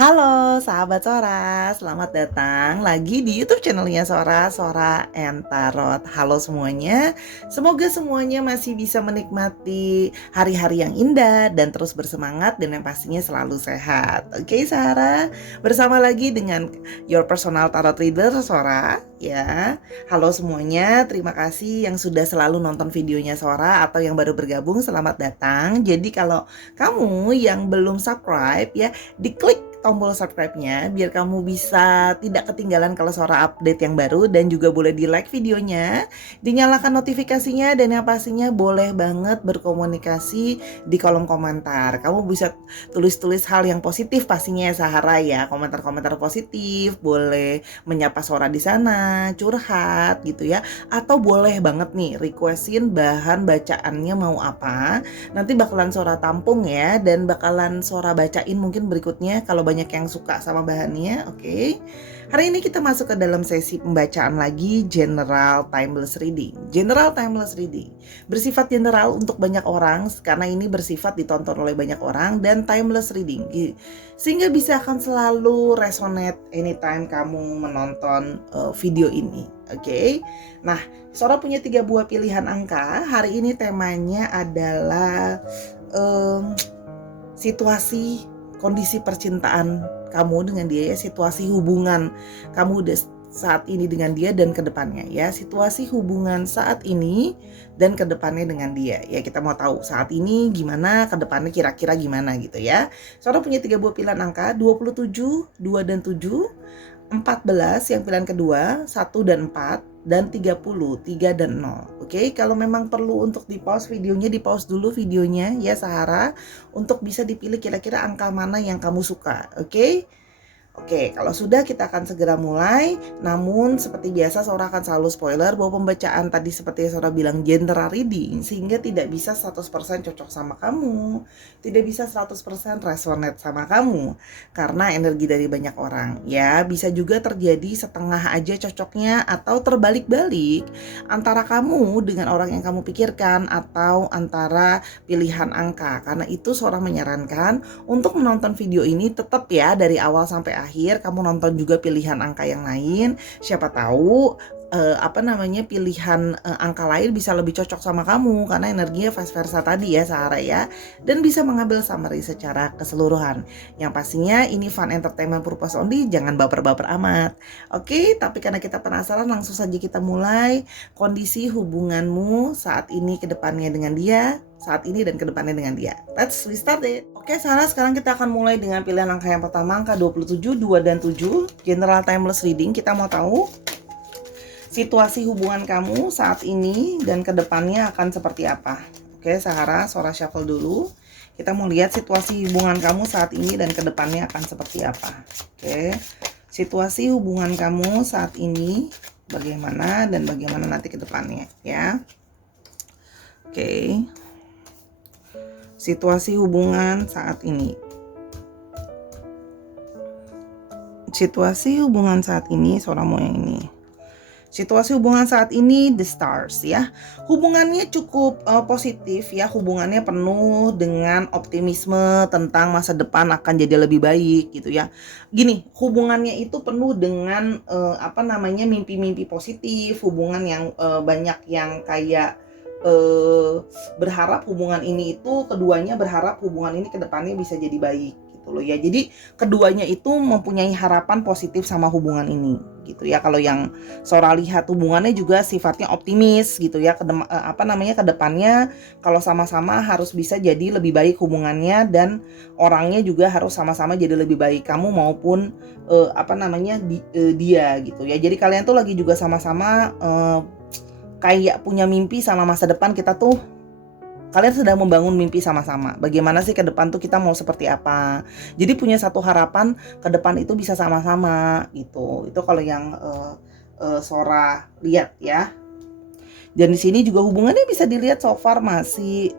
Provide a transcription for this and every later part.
Halo sahabat Sora, selamat datang lagi di YouTube channelnya Sora and Tarot. Halo semuanya, semoga semuanya masih bisa menikmati hari-hari yang indah dan terus bersemangat dan yang pastinya selalu sehat. Oke Sarah, bersama lagi dengan your personal tarot reader Sora ya. Halo semuanya, terima kasih yang sudah selalu nonton videonya Sora atau yang baru bergabung, selamat datang. Jadi kalau kamu yang belum subscribe ya, diklik tombol subscribe-nya biar kamu bisa tidak ketinggalan kalau Sora update yang baru, dan juga boleh di-like videonya, dinyalakan notifikasinya, dan yang pastinya boleh banget berkomunikasi di kolom komentar. Kamu bisa tulis-tulis hal yang positif pastinya ya Sahara ya, komentar-komentar positif, boleh menyapa Sora di sana, curhat gitu ya, atau boleh banget nih requestin bahan bacaannya mau apa. Nanti bakalan Sora tampung ya, dan bakalan Sora bacain mungkin berikutnya kalau banyak yang suka sama bahannya. Oke. Hari ini kita masuk ke dalam sesi pembacaan lagi, general timeless reading. General timeless reading bersifat general untuk banyak orang karena ini bersifat ditonton oleh banyak orang, dan timeless reading sehingga bisa akan selalu resonate anytime kamu menonton video ini. Oke. Nah, Sora punya 3 buah pilihan angka. Hari ini temanya adalah situasi kondisi percintaan kamu dengan dia ya, situasi hubungan kamu saat ini dengan dia dan kedepannya ya, situasi hubungan saat ini dan kedepannya dengan dia ya. Kita mau tahu saat ini gimana, kedepannya kira-kira gimana gitu ya. Saudara punya 3 buah pilihan angka, 27, 2 dan 7, 14 yang pilihan kedua, 1 dan 4, dan 30, 3 dan 0. Oke, kalau memang perlu untuk di-pause videonya, di-pause dulu videonya ya Sahara, untuk bisa dipilih kira-kira angka mana yang kamu suka. Oke, kalau sudah kita akan segera mulai. Namun seperti biasa Sora akan selalu spoiler bahwa pembacaan tadi seperti yang Sora bilang general reading, sehingga tidak bisa 100% cocok sama kamu, tidak bisa 100% resonate sama kamu karena energi dari banyak orang. Ya, bisa juga terjadi setengah aja cocoknya atau terbalik-balik antara kamu dengan orang yang kamu pikirkan atau antara pilihan angka. Karena itu Sora menyarankan untuk menonton video ini tetap ya dari awal sampai akhir kamu nonton juga pilihan angka yang lain. Siapa tahu pilihan angka lain bisa lebih cocok sama kamu karena energinya vice versa tadi ya Sahara ya, dan bisa mengambil summary secara keseluruhan. Yang pastinya ini fun entertainment purpose only, jangan baper-baper amat. Oke, tapi karena kita penasaran langsung saja kita mulai. Kondisi hubunganmu saat ini ke depannya dengan dia, saat ini dan kedepannya dengan dia. Let's restart it. Oke Sarah, sekarang kita akan mulai dengan pilihan angka yang pertama, angka 27, 2 dan 7, general timeless reading. Kita mau tahu situasi hubungan kamu saat ini dan kedepannya akan seperti apa. Oke Sahara, Sora shuffle dulu. Kita mau lihat situasi hubungan kamu saat ini dan kedepannya akan seperti apa. Oke, situasi hubungan kamu saat ini bagaimana dan bagaimana nanti kedepannya ya. Oke, situasi hubungan saat ini. Situasi hubungan saat ini, Sora mau yang ini. Situasi hubungan saat ini, the stars ya. Hubungannya cukup positif ya. Hubungannya penuh dengan optimisme tentang masa depan akan jadi lebih baik gitu ya. Gini, hubungannya itu penuh dengan mimpi-mimpi positif. Hubungan yang banyak yang kayak berharap hubungan ini itu, keduanya berharap hubungan ini kedepannya bisa jadi baik gitu loh ya. Jadi keduanya itu mempunyai harapan positif sama hubungan ini gitu ya. Kalau yang Sora lihat hubungannya juga sifatnya optimis gitu ya. Kedepannya kalau sama-sama harus bisa jadi lebih baik hubungannya, dan orangnya juga harus sama-sama jadi lebih baik, kamu maupun dia gitu ya. Jadi kalian tuh lagi juga sama-sama kayak punya mimpi sama masa depan. Kalian sedang membangun mimpi sama-sama. Bagaimana sih ke depan tuh kita mau seperti apa. Jadi punya satu harapan ke depan itu bisa sama-sama gitu. Itu kalau yang Sora lihat ya. Dan di sini juga hubungannya bisa dilihat so far masih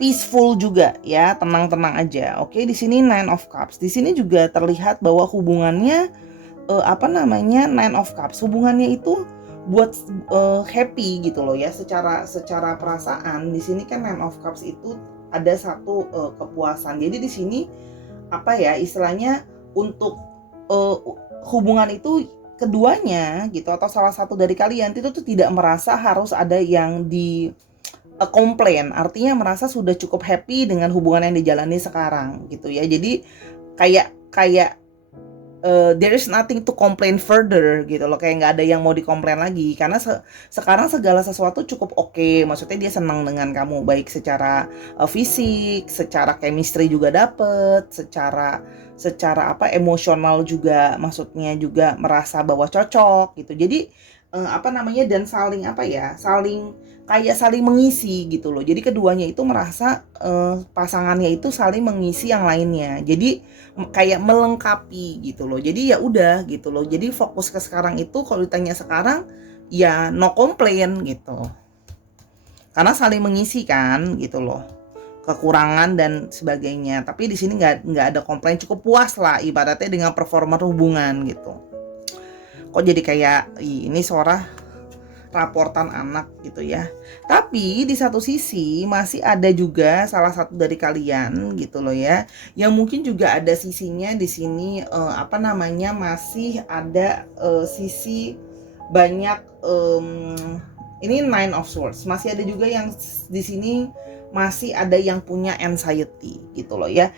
peaceful juga ya, tenang-tenang aja. Oke, di sini Nine of Cups. Di sini juga terlihat bahwa hubungannya Nine of Cups. Hubungannya itu buat happy gitu loh ya, secara perasaan. Di sini kan Nine of Cups itu ada satu kepuasan. Jadi di sini apa ya istilahnya, untuk uh, hubungan itu keduanya gitu atau salah satu dari kalian itu tuh tidak merasa harus ada yang di komplain, artinya merasa sudah cukup happy dengan hubungan yang dijalani sekarang gitu ya. Jadi kayak kayak there is nothing to complain further gitu loh, kayak nggak ada yang mau dikomplain lagi karena sekarang segala sesuatu cukup oke. Maksudnya dia senang dengan kamu baik secara fisik, secara chemistry juga dapet, secara apa emosional juga, maksudnya juga merasa bahwa cocok gitu. Jadi apa namanya, dan saling apa ya, saling mengisi gitu loh. Jadi keduanya itu merasa pasangannya itu saling mengisi yang lainnya. Jadi kayak melengkapi gitu loh. Jadi ya udah gitu loh. Jadi fokus ke sekarang itu, kalau ditanya sekarang ya no complain gitu. Karena saling mengisi kan gitu loh. Kekurangan dan sebagainya. Tapi di sini nggak ada komplain, cukup puas lah ibaratnya dengan performa hubungan gitu. Kok jadi kayak ini Sora raportan anak gitu ya. Tapi di satu sisi masih ada juga salah satu dari kalian gitu loh ya, yang mungkin juga ada sisinya di sini apa namanya, masih ada sisi banyak ini Nine of Swords. Masih ada juga yang di sini masih ada yang punya anxiety gitu loh ya.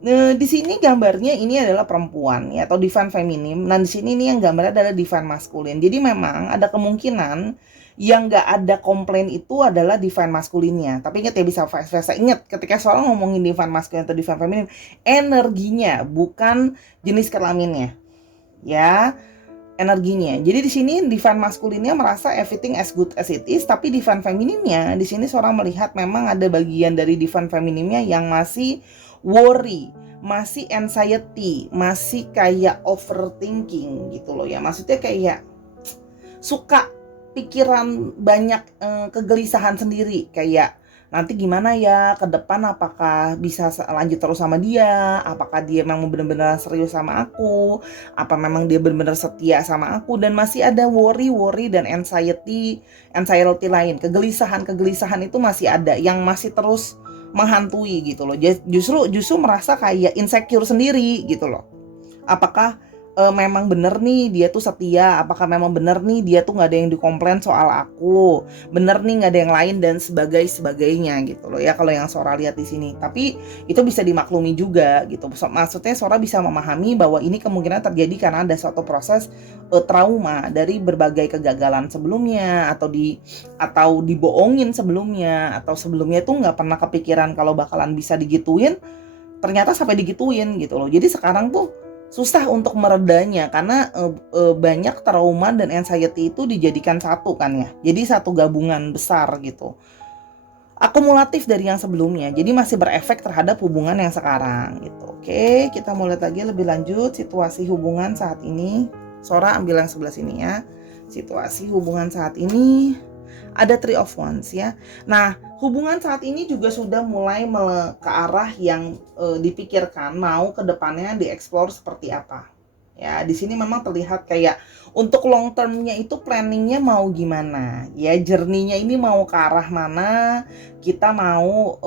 Di sini gambarnya ini adalah perempuan ya, atau divine feminim. Nah di sini ini yang gambarnya adalah divine maskulin. Jadi memang ada kemungkinan yang nggak ada komplain itu adalah divine maskulinnya. Tapi ingat ya, bisa vice versa. Ingat ketika seorang ngomongin divine maskulin atau divine feminim, energinya bukan jenis kelaminnya. Ya, energinya. Jadi di sini divine maskulinnya merasa everything as good as it is, tapi divine feminimnya di sini seorang melihat memang ada bagian dari divine feminimnya yang masih worry, masih anxiety, masih kayak overthinking gitu loh ya. Maksudnya kayak suka pikiran banyak, kegelisahan sendiri, kayak nanti gimana ya ke depan, apakah bisa lanjut terus sama dia, apakah dia memang benar-benar serius sama aku, apa memang dia benar-benar setia sama aku, dan masih ada worry dan anxiety lain, kegelisahan itu masih ada yang masih terus menghantui gitu loh. Justru merasa kayak insecure sendiri gitu loh. Apakah memang bener nih dia tuh setia, apakah memang bener nih dia tuh nggak ada yang dikomplain soal aku, bener nih nggak ada yang lain dan sebagainya gitu loh ya, kalau yang Sora lihat di sini. Tapi itu bisa dimaklumi juga gitu. Maksudnya Sora bisa memahami bahwa ini kemungkinan terjadi karena ada suatu proses trauma dari berbagai kegagalan sebelumnya, atau dibohongin sebelumnya, atau sebelumnya tuh nggak pernah kepikiran kalau bakalan bisa digituin, ternyata sampai digituin gitu loh. Jadi sekarang tuh susah untuk meredanya karena banyak trauma dan anxiety itu dijadikan satu kan ya. Jadi satu gabungan besar gitu. Akumulatif dari yang sebelumnya. Jadi masih berefek terhadap hubungan yang sekarang gitu. Oke, kita mau lihat lagi lebih lanjut situasi hubungan saat ini. Sora ambil yang sebelah sini ya. Situasi hubungan saat ini ada Three of Wands ya. Nah, hubungan saat ini juga sudah mulai ke arah yang dipikirkan mau ke depannya dieksplor seperti apa. Ya, di sini memang terlihat kayak untuk long termnya itu planningnya mau gimana, ya journey-nya ini mau ke arah mana, kita mau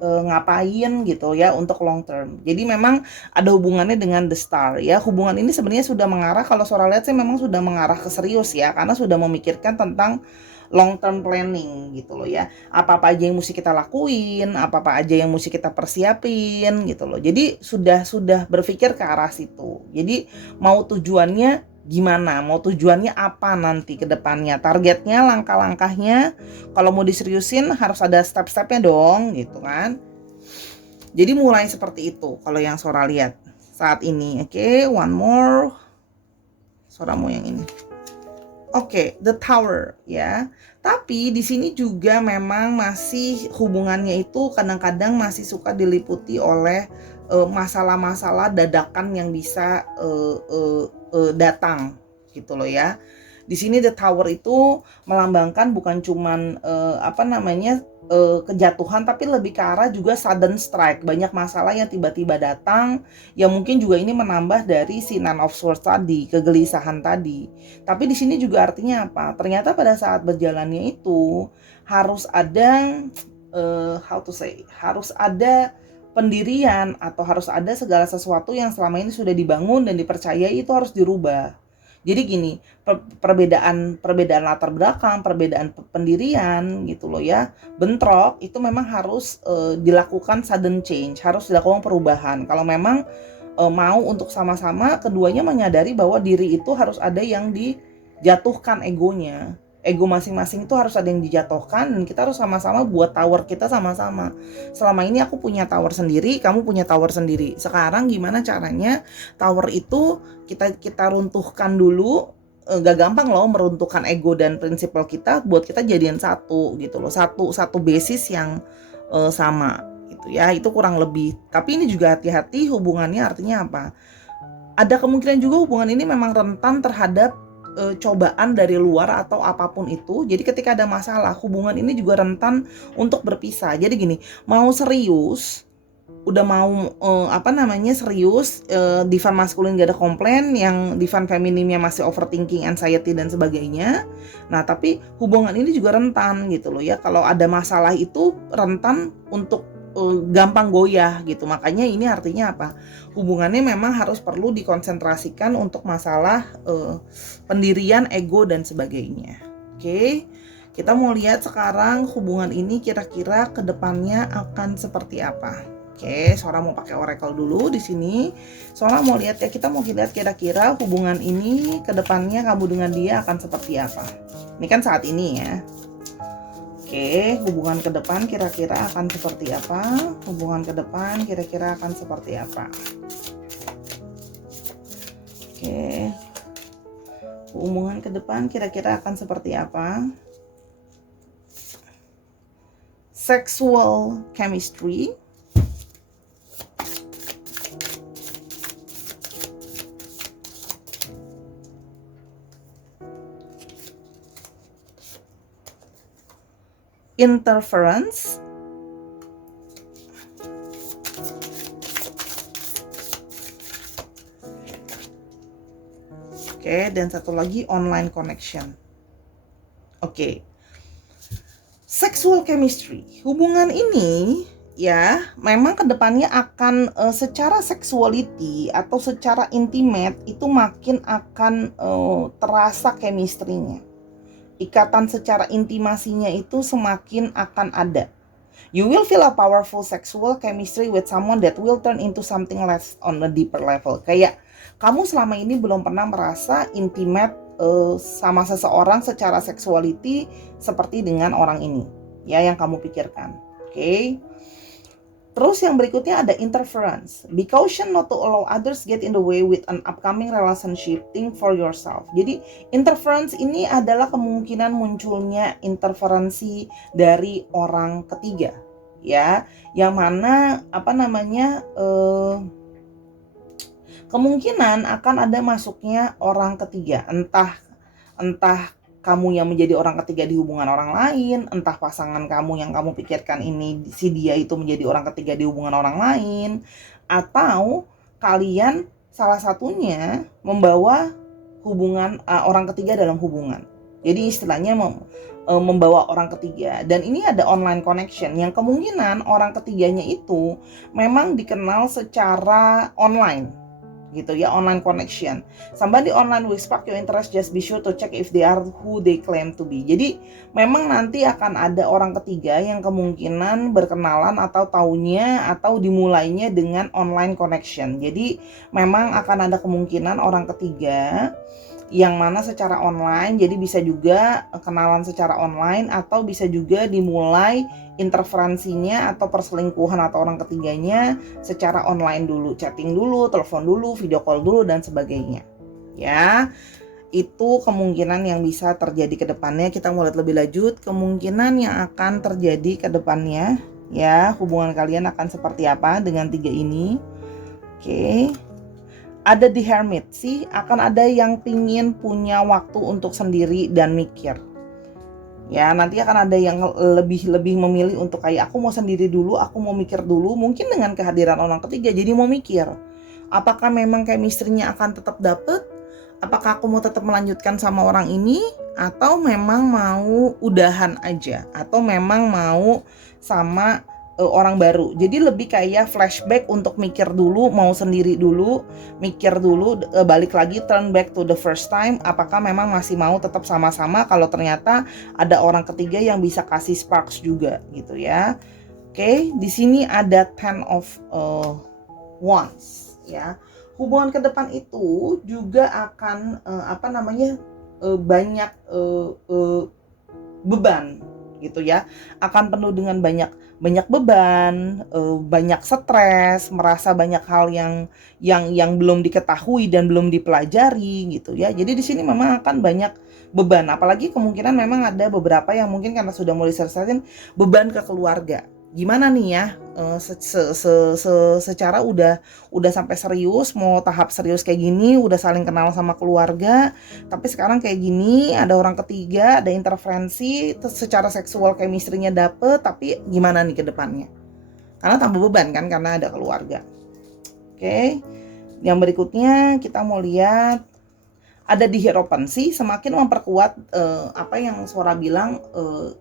ngapain gitu ya untuk long term. Jadi memang ada hubungannya dengan the star ya. Hubungan ini sebenarnya sudah mengarah, kalau Sora lihat sih memang sudah mengarah ke serius ya, karena sudah memikirkan tentang long term planning gitu loh ya. Apa-apa aja yang mesti kita lakuin, apa-apa aja yang mesti kita persiapin gitu loh. Jadi sudah berpikir ke arah situ. Jadi mau tujuannya gimana, mau tujuannya apa nanti ke depannya, targetnya, langkah-langkahnya. Kalau mau diseriusin harus ada step-stepnya dong gitu kan. Jadi mulai seperti itu kalau yang Sora lihat saat ini. Oke, one more. Sora mau yang ini. Oke, The Tower ya. Tapi di sini juga memang masih hubungannya itu kadang-kadang masih suka diliputi oleh masalah-masalah dadakan yang bisa datang gitu loh ya. Di sini The Tower itu melambangkan bukan cuman kejatuhan, tapi lebih ke arah juga sudden strike. Banyak masalah yang tiba-tiba datang, yang mungkin juga ini menambah dari si Nine of Swords tadi, kegelisahan tadi. Tapi di sini juga artinya apa? Ternyata pada saat berjalannya itu harus ada harus ada pendirian atau harus ada segala sesuatu yang selama ini sudah dibangun dan dipercayai itu harus dirubah. Jadi gini, perbedaan latar belakang, perbedaan pendirian gitu loh ya, bentrok itu memang harus dilakukan sudden change, harus dilakukan perubahan. Kalau memang mau untuk sama-sama keduanya menyadari bahwa diri itu harus ada yang dijatuhkan egonya. Ego masing-masing itu harus ada yang dijatuhkan dan kita harus sama-sama buat tower kita sama-sama. Selama ini aku punya tower sendiri, kamu punya tower sendiri. Sekarang gimana caranya tower itu kita runtuhkan dulu. Gak gampang loh meruntuhkan ego dan prinsipal kita buat kita jadian satu gitu loh. Satu basis yang sama gitu ya. Itu kurang lebih. Tapi ini juga hati-hati hubungannya, artinya apa? Ada kemungkinan juga hubungan ini memang rentan terhadap cobaan dari luar atau apapun itu. Jadi ketika ada masalah, hubungan ini juga rentan untuk berpisah. Jadi gini, mau serius, udah mau serius, divan maskulin gak ada komplain, yang divan femininnya masih overthinking, anxiety dan sebagainya. Nah, tapi hubungan ini juga rentan gitu loh ya. Kalau ada masalah itu rentan untuk gampang goyah gitu. Makanya ini artinya apa? Hubungannya memang harus perlu dikonsentrasikan untuk masalah pendirian ego dan sebagainya. Oke. Kita mau lihat sekarang hubungan ini kira-kira kedepannya akan seperti apa. Oke, Sora mau pakai oracle dulu di sini. Sora mau lihat ya, kita mau lihat kira-kira hubungan ini kedepannya kamu dengan dia akan seperti apa. Ini kan saat ini ya. Oke, hubungan ke depan kira-kira akan seperti apa? Hubungan ke depan kira-kira akan seperti apa? Oke. Hubungan ke depan kira-kira akan seperti apa? Sexual chemistry. Interference. Oke, dan satu lagi online connection. Oke. Sexual chemistry. Hubungan ini ya memang kedepannya akan secara sexuality atau secara intimate itu makin akan terasa chemistry-nya. Ikatan secara intimasinya itu semakin akan ada. You will feel a powerful sexual chemistry with someone that will turn into something less on a deeper level. Kayak kamu selama ini belum pernah merasa intimate sama seseorang secara sexuality seperti dengan orang ini, ya, yang kamu pikirkan. Oke. Terus yang berikutnya ada interference. Be cautious not to allow others get in the way with an upcoming relationship. Think for yourself. Jadi interference ini adalah kemungkinan munculnya interferensi dari orang ketiga, ya, yang mana kemungkinan akan ada masuknya orang ketiga, entah kamu yang menjadi orang ketiga di hubungan orang lain, entah pasangan kamu yang kamu pikirkan ini si dia itu menjadi orang ketiga di hubungan orang lain, atau kalian salah satunya membawa hubungan orang ketiga dalam hubungan. Jadi istilahnya membawa orang ketiga, dan ini ada online connection yang kemungkinan orang ketiganya itu memang dikenal secara online gitu ya, online connection. Somebody online will spark your interest, just be sure to check if they are who they claim to be. Jadi memang nanti akan ada orang ketiga yang kemungkinan berkenalan atau taunya atau dimulainya dengan online connection. Jadi memang akan ada kemungkinan orang ketiga yang mana secara online, jadi bisa juga kenalan secara online atau bisa juga dimulai interferensinya atau perselingkuhan atau orang ketiganya secara online dulu, chatting dulu, telepon dulu, video call dulu dan sebagainya. Ya, itu kemungkinan yang bisa terjadi ke depannya. Kita mau lihat lebih lanjut kemungkinan yang akan terjadi ke depannya, ya, hubungan kalian akan seperti apa dengan tiga ini. Oke. Ada di hermit sih, akan ada yang pingin punya waktu untuk sendiri dan mikir. Ya, nanti akan ada yang lebih memilih untuk kayak aku mau sendiri dulu, aku mau mikir dulu. Mungkin dengan kehadiran orang ketiga jadi mau mikir, apakah memang chemistry-nya akan tetap dapet? Apakah aku mau tetap melanjutkan sama orang ini, atau memang mau udahan aja, atau memang mau sama orang baru. Jadi lebih kayak flashback untuk mikir dulu, mau sendiri dulu, mikir dulu, balik lagi, turn back to the first time, apakah memang masih mau tetap sama-sama kalau ternyata ada orang ketiga yang bisa kasih sparks juga gitu ya. Oke, di sini ada Ten of Wands ya. Hubungan ke depan itu juga akan banyak beban gitu ya, akan penuh dengan banyak beban, banyak stres, merasa banyak hal yang belum diketahui dan belum dipelajari gitu ya. Jadi di sini memang akan banyak beban, apalagi kemungkinan memang ada beberapa yang mungkin karena sudah mulai selesaiin beban ke keluarga. Gimana nih ya, secara udah sampai serius, mau tahap serius kayak gini, udah saling kenal sama keluarga, tapi sekarang kayak gini, ada orang ketiga, ada intervensi, secara seksual chemistry-nya dapet, tapi gimana nih ke depannya? Karena tambah beban kan, karena ada keluarga. Oke, yang berikutnya kita mau lihat, ada di hierofancy, semakin memperkuat apa yang Suara bilang,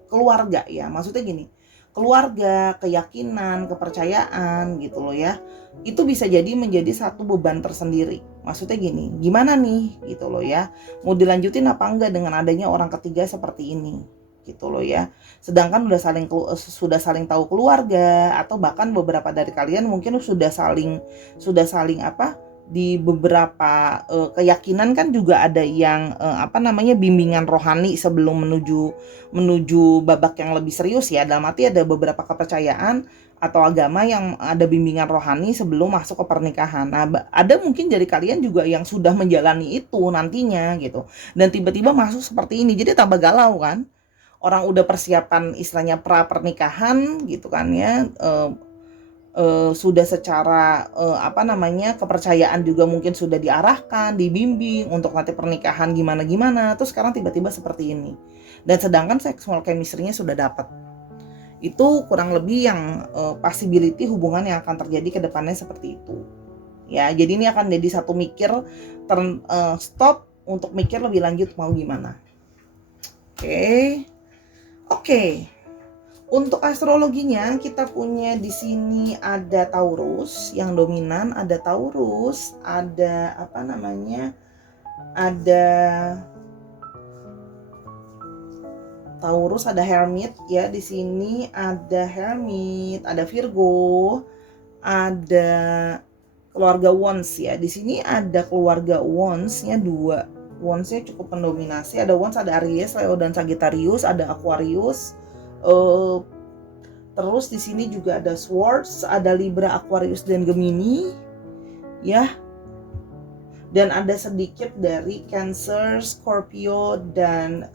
keluarga ya, maksudnya gini, keluarga, keyakinan, kepercayaan gitu loh ya. Itu bisa jadi menjadi satu beban tersendiri. Maksudnya gini, gimana nih gitu loh ya. Mau dilanjutin apa enggak dengan adanya orang ketiga seperti ini gitu loh ya. Sedangkan sudah saling tahu keluarga, atau bahkan beberapa dari kalian mungkin sudah saling di beberapa keyakinan kan juga ada yang bimbingan rohani sebelum menuju babak yang lebih serius ya. Dalam arti ada beberapa kepercayaan atau agama yang ada bimbingan rohani sebelum masuk ke pernikahan. Nah, ada mungkin dari kalian juga yang sudah menjalani itu nantinya gitu. Dan tiba-tiba masuk seperti ini. Jadi tambah galau kan. Orang udah persiapan istilahnya pra pernikahan gitu kan ya. Sudah secara kepercayaan juga mungkin sudah diarahkan, dibimbing untuk nanti pernikahan gimana, terus sekarang tiba-tiba seperti ini. Dan sedangkan sexual chemistry-nya sudah dapat. Itu kurang lebih yang possibility hubungan yang akan terjadi ke depannya seperti itu. Ya, jadi ini akan jadi satu mikir, stop untuk mikir lebih lanjut mau gimana. Oke. Untuk astrologinya kita punya di sini ada Taurus yang dominan, ada Taurus, ada Taurus, ada Hermit ya, di sini ada Hermit, ada Virgo, ada keluarga Wands ya. Di sini ada keluarga Wands-nya 2. Wands-nya cukup mendominasi, ada Wands, ada Aries, Leo dan Sagittarius, ada Aquarius. Terus di sini juga ada Swords, ada Libra, Aquarius dan Gemini, ya. Dan ada sedikit dari Cancer, Scorpio dan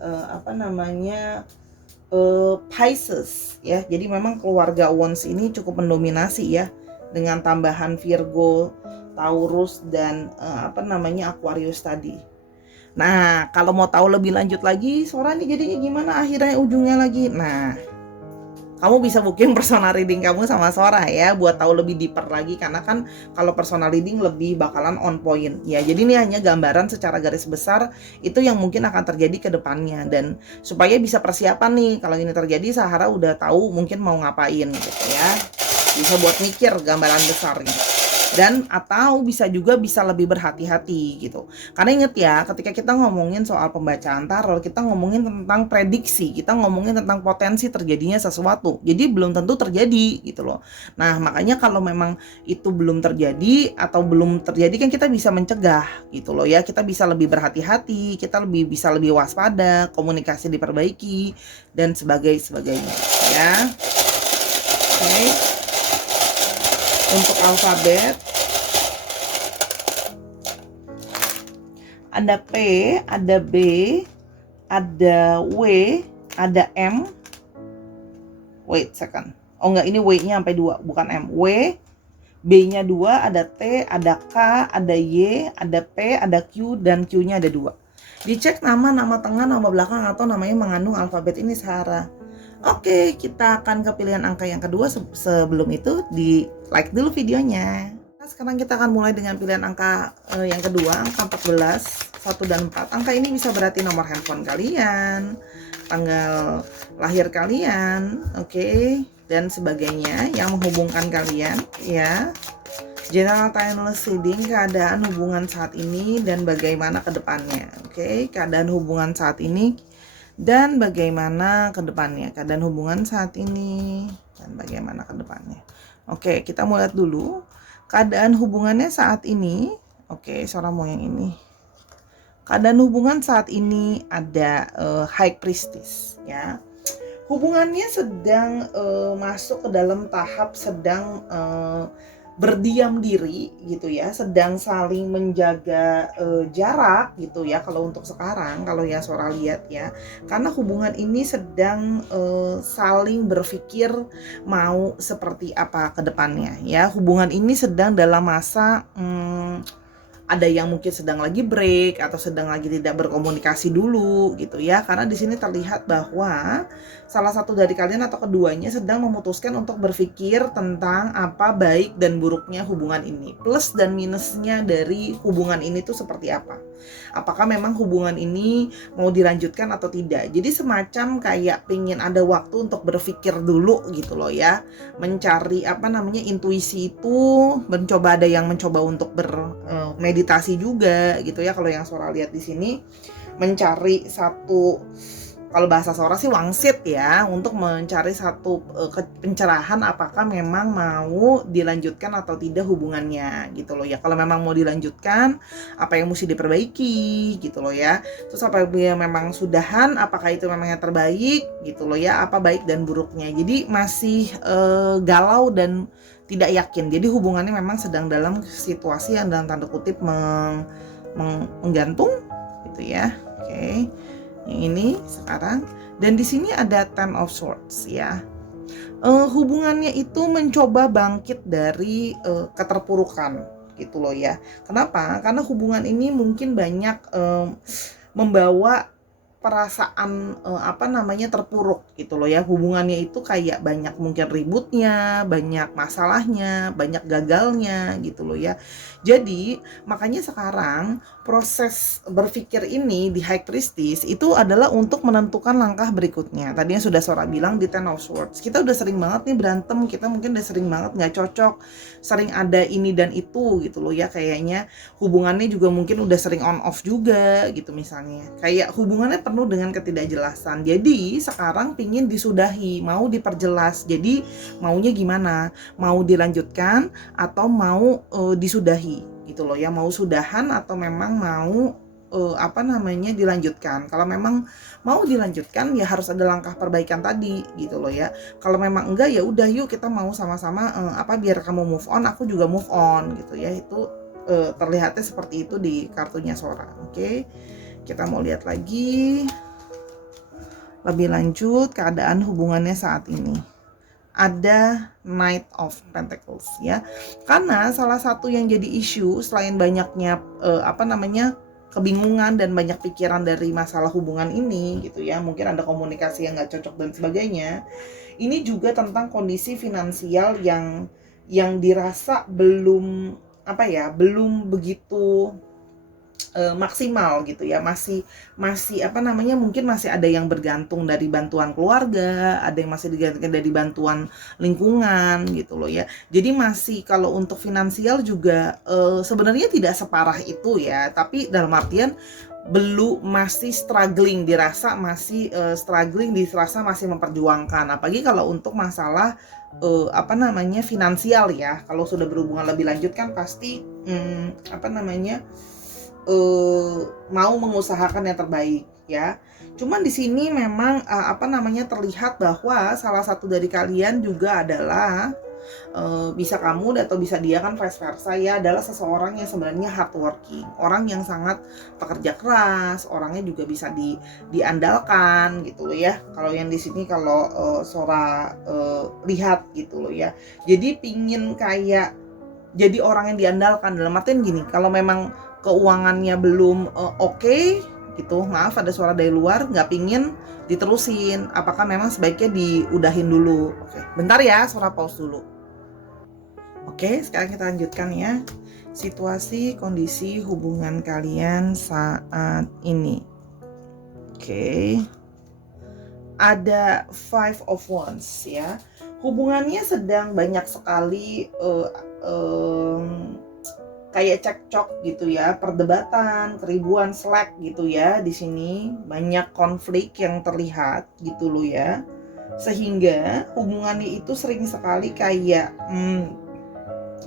Pisces, ya. Jadi memang keluarga Wands ini cukup mendominasi ya, dengan tambahan Virgo, Taurus dan Aquarius tadi. Nah, kalau mau tahu lebih lanjut lagi, Suara nih jadinya gimana akhirnya ujungnya lagi. Nah, kamu bisa booking personal reading kamu sama Suara ya, buat tahu lebih deeper lagi, karena kan kalau personal reading lebih bakalan on point ya. Jadi ini hanya gambaran secara garis besar itu yang mungkin akan terjadi ke depannya, dan supaya bisa persiapan nih kalau ini terjadi, Sahara udah tahu mungkin mau ngapain gitu ya. Bisa buat mikir gambaran besarnya. Dan atau bisa lebih berhati-hati gitu. Karena inget ya, ketika kita ngomongin soal pembacaan tarot, kita ngomongin tentang prediksi, kita ngomongin tentang potensi terjadinya sesuatu. Jadi belum tentu terjadi gitu loh. Nah, makanya kalau memang itu belum terjadi atau belum terjadi kan kita bisa mencegah gitu loh ya. Kita bisa lebih berhati-hati, kita bisa lebih waspada, komunikasi diperbaiki dan sebagainya ya. Oke. Untuk alfabet ada P, ada B, ada W, ada M. Wait second. Oh enggak, ini W-nya sampai 2, bukan M. W, B-nya 2, ada T, ada K, ada Y, ada P, ada Q, dan Q-nya ada 2. Dicek nama tengah, nama belakang, atau namanya mengandung alfabet ini, Sahara. Oke, kita akan ke pilihan angka yang kedua. Sebelum itu, di like dulu videonya. Nah, sekarang kita akan mulai dengan pilihan angka yang kedua, angka 14, 1 dan 4. Angka ini bisa berarti nomor handphone kalian, tanggal lahir kalian, oke. dan sebagainya yang menghubungkan kalian ya. General timeless reading, keadaan hubungan saat ini dan bagaimana ke depannya. Oke, keadaan hubungan saat ini dan bagaimana ke depannya. Keadaan hubungan saat ini dan bagaimana ke depannya. Oke, kita mau lihat dulu keadaan hubungannya saat ini. Oke, Sora mau yang ini. Keadaan hubungan saat ini ada High Priestess ya. Hubungannya sedang masuk ke dalam tahap sedang berdiam diri gitu ya, sedang saling menjaga jarak gitu ya kalau untuk sekarang, kalau ya Sora lihat ya, karena hubungan ini sedang saling berpikir mau seperti apa ke depannya ya. Hubungan ini sedang dalam masa ada yang mungkin sedang lagi break atau sedang lagi tidak berkomunikasi dulu gitu ya, karena di sini terlihat bahwa salah satu dari kalian atau keduanya sedang memutuskan untuk berpikir tentang apa baik dan buruknya hubungan ini, plus dan minusnya dari hubungan ini tuh seperti apa, apakah memang hubungan ini mau dilanjutkan atau tidak. Jadi semacam kayak pengen ada waktu untuk berpikir dulu gitu loh ya, mencari apa namanya intuisi itu, mencoba, ada yang mencoba untuk meditasi juga gitu ya. Kalau yang Sora lihat di sini mencari satu, kalau bahasa Sora sih wangsit ya, untuk mencari satu pencerahan apakah memang mau dilanjutkan atau tidak hubungannya gitu loh ya. Kalau memang mau dilanjutkan, apa yang mesti diperbaiki gitu loh ya. Terus apa yang memang sudahan, apakah itu memang yang terbaik gitu loh ya, apa baik dan buruknya. Jadi masih galau dan tidak yakin. Jadi hubungannya memang sedang dalam situasi yang dalam tanda kutip menggantung gitu ya. Oke. Yang ini sekarang, dan di sini ada Ten of Swords ya. Hubungannya itu mencoba bangkit dari keterpurukan gitu loh ya. Kenapa? Karena hubungan ini mungkin banyak membawa perasaan apa namanya terpuruk gitu loh ya. Hubungannya itu kayak banyak mungkin ributnya, banyak masalahnya, banyak gagalnya gitu loh ya. Jadi makanya sekarang proses berpikir ini di High Priestess itu adalah untuk menentukan langkah berikutnya. Tadinya sudah Sora bilang di Ten of Swords, kita udah sering banget nih berantem, kita mungkin udah sering banget nggak cocok, sering ada ini dan itu gitu loh ya. Kayaknya hubungannya juga mungkin udah sering on off juga gitu misalnya, kayak hubungannya penuh dengan ketidakjelasan. Jadi sekarang pingin disudahi, mau diperjelas. Jadi maunya gimana, mau dilanjutkan atau mau disudahi gitu loh ya, mau sudahan atau memang mau apa namanya dilanjutkan. Kalau memang mau dilanjutkan ya harus ada langkah perbaikan tadi gitu loh ya. Kalau memang enggak ya udah yuk kita mau sama-sama apa biar kamu move on, aku juga move on gitu ya. Itu terlihatnya seperti itu di kartunya Sora. Oke. Kita mau lihat lagi lebih lanjut keadaan hubungannya saat ini. Ada Knight of Pentacles ya. Karena salah satu yang jadi isu selain banyaknya apa namanya kebingungan dan banyak pikiran dari masalah hubungan ini gitu ya, mungkin ada komunikasi yang nggak cocok dan sebagainya. Ini juga tentang kondisi finansial yang dirasa belum apa ya, belum begitu maksimal gitu ya, masih apa namanya, mungkin masih ada yang bergantung dari bantuan keluarga, ada yang masih digantungkan dari bantuan lingkungan gitu loh ya. Jadi masih, kalau untuk finansial juga sebenarnya tidak separah itu ya, tapi dalam artian belum, masih struggling, dirasa masih struggling, dirasa masih memperjuangkan, apalagi kalau untuk masalah apa namanya finansial ya. Kalau sudah berhubungan lebih lanjut kan pasti apa namanya mau mengusahakan yang terbaik ya. Cuman di sini memang apa namanya terlihat bahwa salah satu dari kalian juga adalah bisa kamu atau bisa dia, kan vice versa ya, adalah seseorang yang sebenarnya hardworking, orang yang sangat pekerja keras, orangnya juga bisa diandalkan gitu loh ya. Kalau yang di sini kalau Sora lihat gitu loh ya. Jadi pingin kayak jadi orang yang diandalkan, dalam artian gini, kalau memang keuangannya belum oke gitu, maaf ada suara dari luar, nggak pingin diterusin, apakah memang sebaiknya diudahin dulu. Oke, bentar ya, Sora pause dulu. Oke, sekarang kita lanjutkan ya, situasi kondisi hubungan kalian saat ini. Oke, ada Five of Wands ya. hubungannya sedang banyak sekali kayak cekcok gitu ya, perdebatan, keribuan, slack gitu ya. Di sini banyak konflik yang terlihat gitu loh ya. Sehingga hubungannya itu sering sekali kayak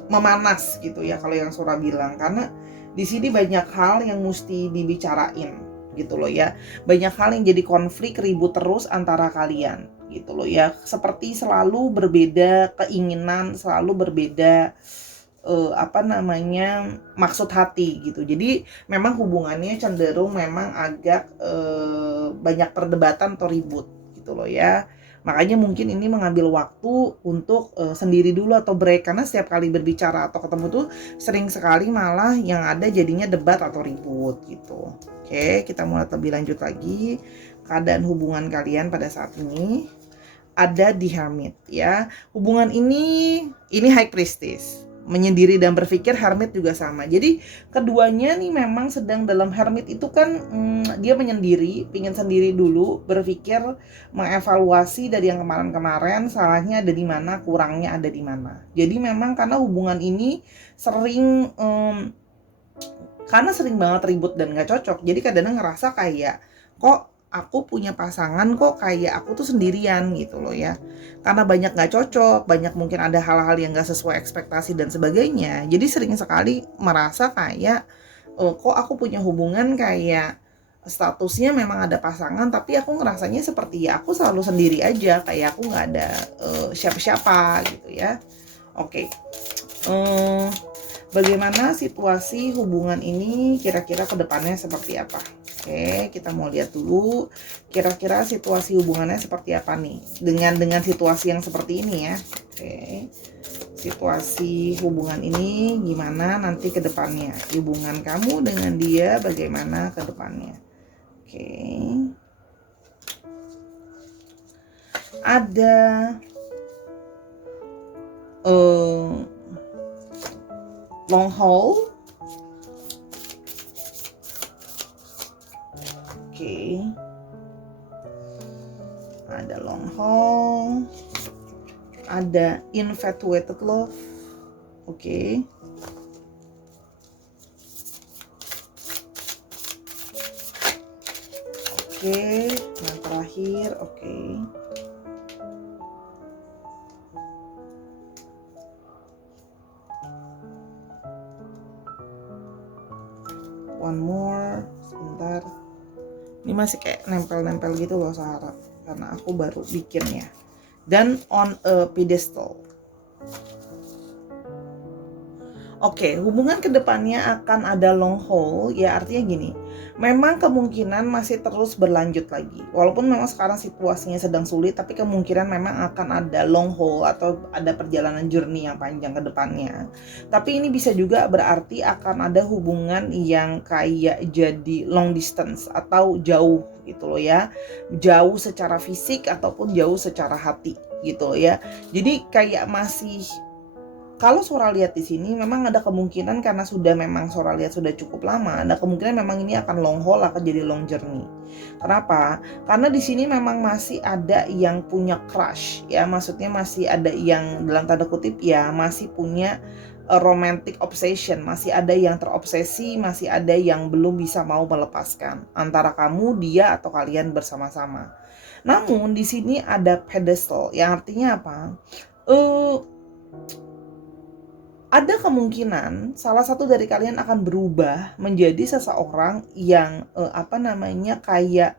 memanas gitu ya kalau yang Sora bilang, karena di sini banyak hal yang mesti dibicarain gitu loh ya. Banyak hal yang jadi konflik, ribut terus antara kalian gitu loh ya. Seperti selalu berbeda keinginan, selalu berbeda maksud hati gitu. Jadi memang hubungannya cenderung memang agak banyak perdebatan atau ribut gitu loh ya. Makanya mungkin ini mengambil waktu untuk sendiri dulu atau break, karena setiap kali berbicara atau ketemu tuh sering sekali malah yang ada jadinya debat atau ribut gitu. Oke, kita mulai lebih lanjut lagi. Keadaan hubungan kalian pada saat ini ada di Hermit ya. Hubungan ini High Priestess, menyendiri dan berpikir. Hermit juga sama. Jadi keduanya nih memang sedang dalam Hermit itu kan dia menyendiri, pingin sendiri dulu, berpikir, mengevaluasi dari yang kemarin-kemarin, salahnya ada di mana, kurangnya ada di mana. Jadi memang karena hubungan ini sering karena sering banget ribut dan gak cocok, jadi kadang ngerasa kayak kok aku punya pasangan kok kayak aku tuh sendirian gitu loh ya. Karena banyak gak cocok, banyak mungkin ada hal-hal yang gak sesuai ekspektasi dan sebagainya. Jadi sering sekali merasa kayak kok aku punya hubungan kayak statusnya memang ada pasangan, tapi aku ngerasanya seperti ya aku selalu sendiri aja, kayak aku gak ada siapa-siapa gitu ya. Oke. Bagaimana situasi hubungan ini kira-kira ke depannya seperti apa? Oke, kita mau lihat dulu kira-kira situasi hubungannya seperti apa nih dengan situasi yang seperti ini ya. Oke. Situasi hubungan ini gimana nanti ke depannya? Hubungan kamu dengan dia bagaimana ke depannya? Oke. Ada long haul. Oke. Ada long haul. Ada infatuated love. Oke. Oke, yang terakhir, oke. One more, sebentar. Ini masih kayak nempel-nempel gitu loh Sarah, karena aku baru bikinnya. Dan on a pedestal. Oke, hubungan kedepannya akan ada long haul, ya artinya gini, memang kemungkinan masih terus berlanjut lagi. Walaupun memang sekarang situasinya sedang sulit, tapi kemungkinan memang akan ada long haul atau ada perjalanan journey yang panjang ke depannya. Tapi ini bisa juga berarti akan ada hubungan yang kayak jadi long distance atau jauh gitu loh ya. Jauh secara fisik ataupun jauh secara hati gitu loh ya. Jadi kayak masih, kalau Sora lihat di sini memang ada kemungkinan karena memang Sora lihat sudah cukup lama, ada kemungkinan memang ini akan long haul, akan jadi long journey. Kenapa? Karena di sini memang masih ada yang punya crush ya, maksudnya masih ada yang dalam tanda kutip ya masih punya romantic obsession, masih ada yang terobsesi, masih ada yang belum bisa mau melepaskan antara kamu, dia atau kalian bersama-sama. Namun di sini ada pedestal yang artinya apa? Ada kemungkinan salah satu dari kalian akan berubah menjadi seseorang yang kayak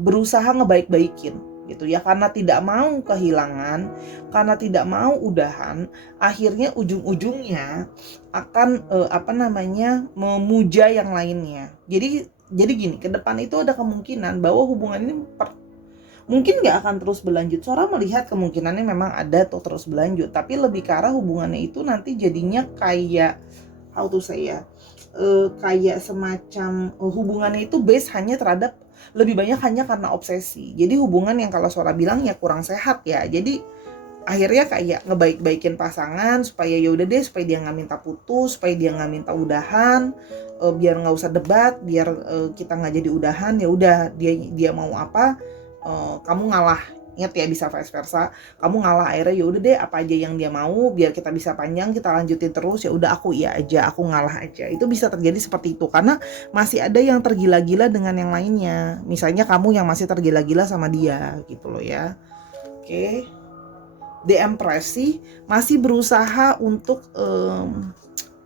berusaha ngebaik-baikin gitu ya, karena tidak mau kehilangan, karena tidak mau udahan, akhirnya ujung-ujungnya akan memuja yang lainnya. Jadi gini, ke depan itu ada kemungkinan bahwa hubungan ini mungkin gak akan terus berlanjut. Sora melihat kemungkinannya memang ada tuh terus berlanjut, tapi lebih ke arah hubungannya itu nanti jadinya kayak how to say ya, kayak semacam hubungannya itu base hanya terhadap, lebih banyak hanya karena obsesi. Jadi hubungan yang kalau Sora bilang ya kurang sehat ya. Jadi akhirnya kayak ngebaik-baikin pasangan supaya ya udah deh, supaya dia nggak minta putus, supaya dia nggak minta udahan, biar nggak usah debat, biar kita nggak jadi udahan, ya udah dia mau apa, kamu ngalah Ingat ya, bisa vice versa. Kamu ngalah, akhirnya ya udah deh, apa aja yang dia mau biar kita bisa panjang, kita lanjutin terus, ya udah aku iya aja, aku ngalah aja. Itu bisa terjadi seperti itu karena masih ada yang tergila-gila dengan yang lainnya. Misalnya kamu yang masih tergila-gila sama dia gitu loh ya. Oke. The Empress sih masih berusaha untuk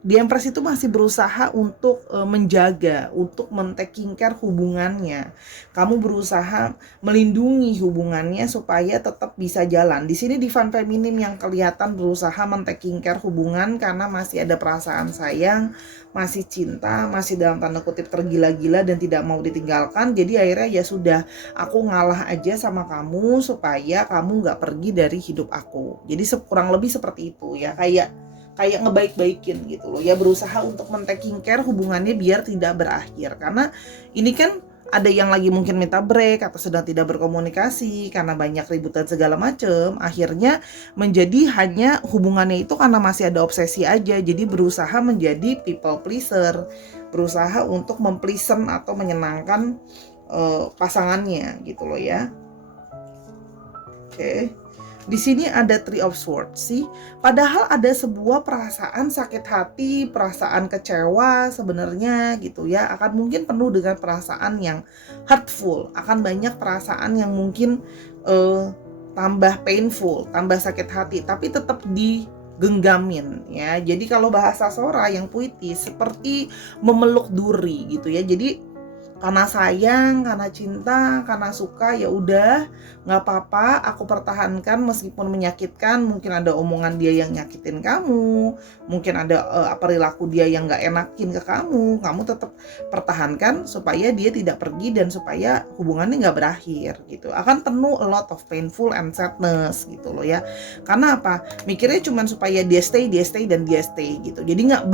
The Empress itu masih berusaha untuk menjaga, untuk men-taking care hubungannya. Kamu berusaha melindungi hubungannya supaya tetap bisa jalan. Di sini Divine Feminine yang kelihatan berusaha men-taking care hubungan karena masih ada perasaan sayang, masih cinta, masih dalam tanda kutip tergila-gila dan tidak mau ditinggalkan. Jadi akhirnya ya sudah, aku ngalah aja sama kamu supaya kamu nggak pergi dari hidup aku. Jadi kurang lebih seperti itu ya, kayak ngebaik-baikin gitu loh ya, berusaha untuk men-taking care hubungannya biar tidak berakhir. Karena ini kan ada yang lagi mungkin minta break atau sedang tidak berkomunikasi karena banyak ribut dan segala macem, akhirnya menjadi hanya hubungannya itu karena masih ada obsesi aja, jadi berusaha menjadi people pleaser, berusaha untuk mempleasen atau menyenangkan pasangannya gitu loh ya. Oke. Di sini ada Three of Swords sih. Padahal ada sebuah perasaan sakit hati, perasaan kecewa sebenarnya gitu ya. Akan mungkin penuh dengan perasaan yang hurtful. Akan banyak perasaan yang mungkin tambah painful, tambah sakit hati. Tapi tetap digenggamin ya. Jadi kalau bahasa Sora yang puitis seperti memeluk duri gitu ya. Jadi karena sayang, karena cinta, karena suka, ya udah nggak apa-apa, aku pertahankan meskipun menyakitkan. Mungkin ada omongan dia yang nyakitin kamu, mungkin ada perilaku dia yang nggak enakin ke kamu tetap pertahankan supaya dia tidak pergi dan supaya hubungannya nggak berakhir gitu. Akan penuh a lot of painful and sadness gitu loh ya. Karena apa? Mikirnya cuma supaya dia stay gitu. Jadi nggak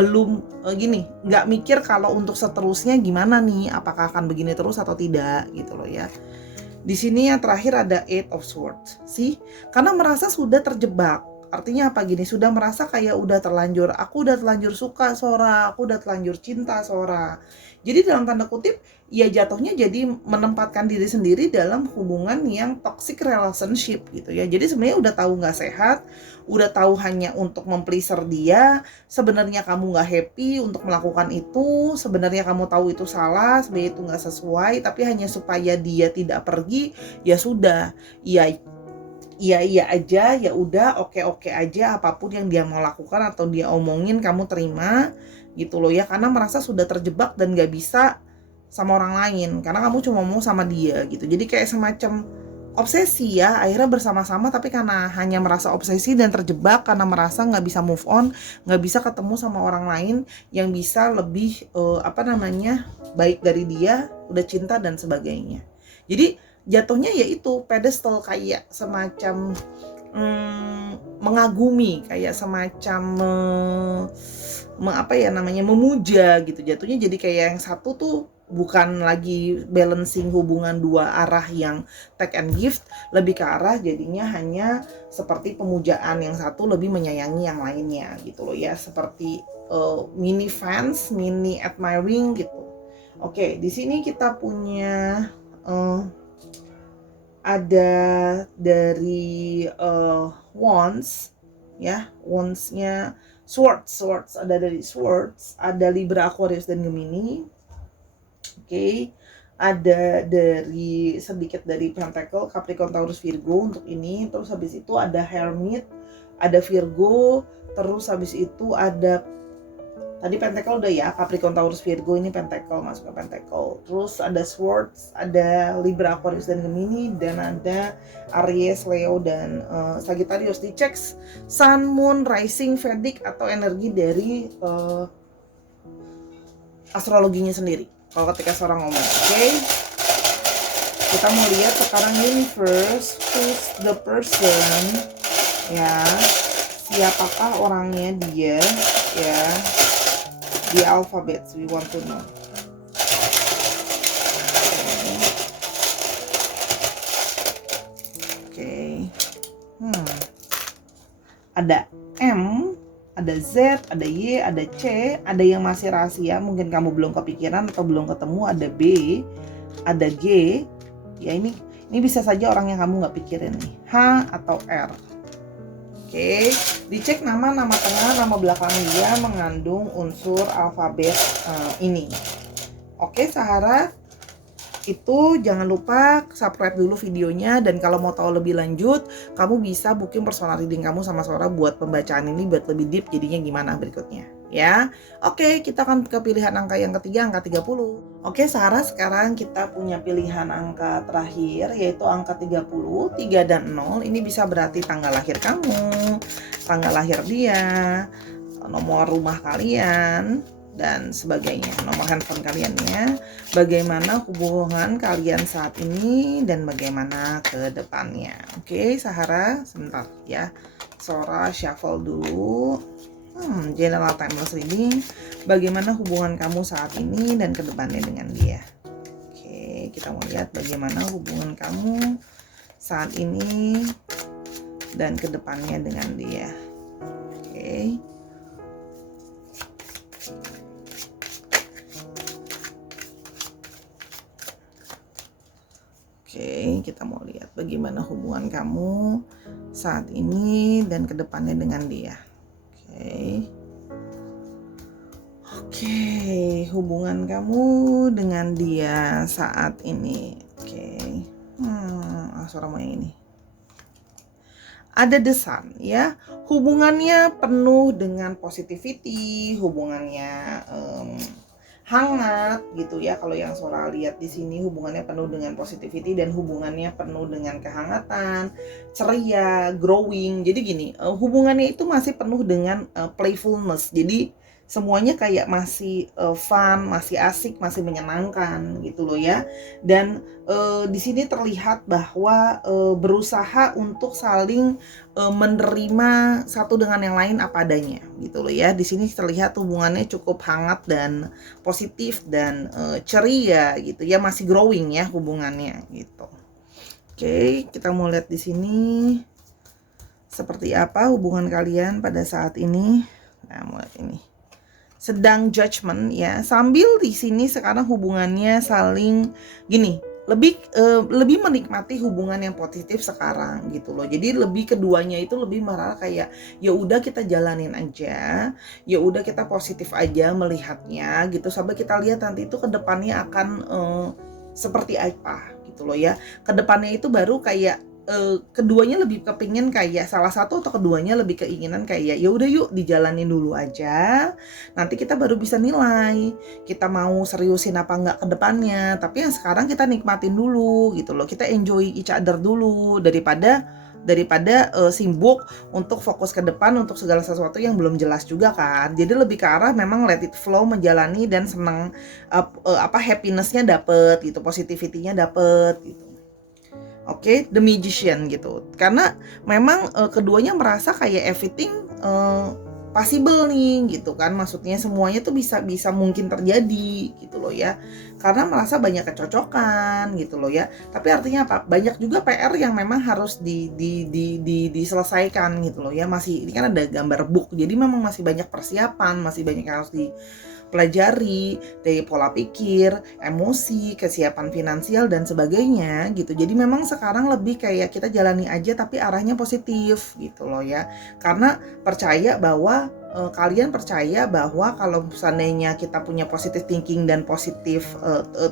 mikir kalau untuk seterusnya gimana nih, apakah akan begini terus atau tidak gitu loh ya. Di sini yang terakhir ada Eight of Swords sih, karena merasa sudah terjebak. Artinya apa gini, sudah merasa kayak aku udah terlanjur suka Sora, aku udah terlanjur cinta Sora. Jadi dalam tanda kutip ya jatuhnya jadi menempatkan diri sendiri dalam hubungan yang toxic relationship gitu ya. Jadi sebenarnya udah tahu nggak sehat, udah tahu hanya untuk mempleaser dia, sebenarnya kamu nggak happy untuk melakukan itu, sebenarnya kamu tahu itu salah, sebenarnya itu nggak sesuai, tapi hanya supaya dia tidak pergi, ya sudah, iya aja, ya udah, oke aja, apapun yang dia mau lakukan atau dia omongin kamu terima gitu loh ya, karena merasa sudah terjebak dan nggak bisa sama orang lain karena kamu cuma mau sama dia gitu. Jadi kayak semacam obsesi ya, akhirnya bersama-sama tapi karena hanya merasa obsesi dan terjebak, karena merasa nggak bisa move on, nggak bisa ketemu sama orang lain yang bisa lebih baik dari dia, udah cinta dan sebagainya. Jadi jatuhnya yaitu pedestal, kayak semacam mengagumi, kayak semacam memuja gitu. Jatuhnya jadi kayak yang satu tuh bukan lagi balancing hubungan dua arah yang take and give, lebih ke arah jadinya hanya seperti pemujaan, yang satu lebih menyayangi yang lainnya gitu loh ya, seperti mini fans, mini admiring gitu. Oke, di sini kita punya ada dari Wands ya, Wands-nya Swords, ada dari Swords, ada Libra, Aquarius dan Gemini. Oke. Ada sedikit dari Pentacle, Capricorn, Taurus, Virgo untuk ini. Terus habis itu ada Hermit, ada Virgo, terus habis itu ada tadi Pentacle udah ya, Capricorn, Taurus, Virgo, ini Pentacle, masuk ke Pentacle. Terus ada Swords, ada Libra, Aquarius dan Gemini, dan ada Aries, Leo dan Sagittarius. Dicek Sun, Moon, Rising, Vedic atau energi dari astrologinya sendiri kalau ketika seorang ngomong. Oke. Kita mau lihat sekarang universe, who's the person ya, siapakah orangnya dia ya, di alphabets we want to know. Oke. Ada M, ada Z, ada Y, ada C, ada yang masih rahasia, mungkin kamu belum kepikiran atau belum ketemu, ada B, ada G. Ya ini Ini bisa saja orang yang kamu nggak pikirin nih, H atau R. Oke, dicek nama tengah, nama belakang dia mengandung unsur alfabet ini. Oke, Sahara, itu jangan lupa subscribe dulu videonya, dan kalau mau tahu lebih lanjut kamu bisa booking personal reading kamu sama Sora buat pembacaan ini buat lebih deep jadinya gimana berikutnya ya. Oke, kita akan ke pilihan angka yang ketiga, angka 30. Oke Sarah, sekarang kita punya pilihan angka terakhir yaitu angka 30. 3 dan 0 ini bisa berarti tanggal lahir kamu, tanggal lahir dia, nomor rumah kalian dan sebagainya, nomor handphone kalian ya. Bagaimana hubungan kalian saat ini dan bagaimana ke depannya. Oke, Sahara, sebentar ya. Sora shuffle dulu. General timeless reading. Bagaimana hubungan kamu saat ini dan ke depannya dengan dia. Oke, kita mau lihat bagaimana hubungan kamu saat ini dan ke depannya dengan dia. Oke. Oke, kita mau lihat bagaimana hubungan kamu saat ini dan kedepannya dengan dia. Oke, hubungan kamu dengan dia saat ini. Oke, suara mau yang ini. Ada The Sun ya, hubungannya penuh dengan positivity, hubungannya hangat gitu ya. Kalau yang Sora lihat di sini hubungannya penuh dengan positivity dan hubungannya penuh dengan kehangatan, ceria, growing. Jadi gini, hubungannya itu masih penuh dengan playfulness. Jadi semuanya kayak masih fun, masih asik, masih menyenangkan gitu loh ya. Dan di sini terlihat bahwa berusaha untuk saling menerima satu dengan yang lain apa adanya gitu loh ya. Di sini terlihat hubungannya cukup hangat dan positif dan ceria gitu ya, masih growing ya hubungannya gitu. Oke, kita mau lihat di sini seperti apa hubungan kalian pada saat ini. Nah, mau lihat ini. Sedang judgment ya, sambil di sini sekarang hubungannya saling gini, lebih menikmati hubungan yang positif sekarang gitu loh. Jadi lebih keduanya itu lebih marah kayak ya udah kita jalanin aja, ya udah kita positif aja melihatnya gitu, sampai kita lihat nanti itu kedepannya akan seperti apa gitu loh ya. Kedepannya itu baru kayak keduanya lebih kepingin kayak salah satu atau keduanya lebih keinginan kayak ya udah yuk dijalanin dulu aja, nanti kita baru bisa nilai kita mau seriusin apa enggak ke depannya. Tapi yang sekarang kita nikmatin dulu gitu loh, kita enjoy each other dulu daripada sibuk untuk fokus ke depan untuk segala sesuatu yang belum jelas juga kan. Jadi lebih ke arah memang let it flow, menjalani dan senang happiness-nya dapet gitu, positivity-nya dapet gitu. Oke, The Magician gitu. Karena memang keduanya merasa kayak everything possible nih gitu kan. Maksudnya semuanya tuh bisa mungkin terjadi gitu loh ya. Karena merasa banyak kecocokan gitu loh ya. Tapi artinya apa? Banyak juga PR yang memang harus diselesaikan gitu loh ya. Masih ini kan ada gambar book. Jadi memang masih banyak persiapan, masih banyak yang harus pelajari dari pola pikir, emosi, kesiapan finansial dan sebagainya gitu. Jadi memang sekarang lebih kayak kita jalani aja tapi arahnya positif gitu loh ya. Karena percaya bahwa kalian percaya bahwa kalau seandainya kita punya positive thinking dan positif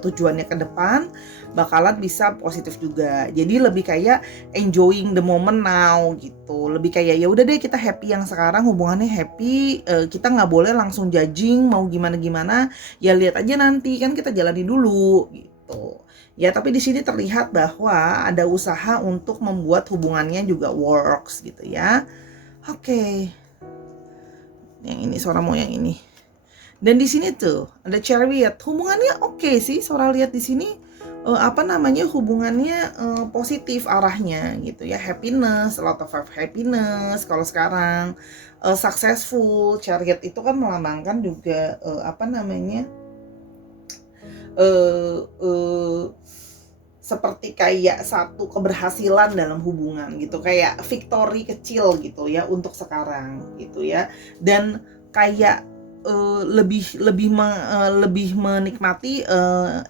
tujuannya ke depan bakalan bisa positif juga. Jadi lebih kayak enjoying the moment now gitu. Lebih kayak ya udah deh kita happy yang sekarang, hubungannya happy, kita nggak boleh langsung judging mau gimana ya, lihat aja nanti kan kita jalani dulu gitu. Ya, tapi di sini terlihat bahwa ada usaha untuk membuat hubungannya juga works gitu ya. Oke. Yang ini Sora mau yang ini. Dan di sini tuh ada Chariot. Hubungannya oke sih, Sora lihat di sini hubungannya positif arahnya gitu ya. Happiness, a lot of happiness. Kalau sekarang successful, Chariot itu kan melambangkan juga seperti kayak satu keberhasilan dalam hubungan gitu, kayak victory kecil gitu ya untuk sekarang gitu ya. Dan kayak lebih menikmati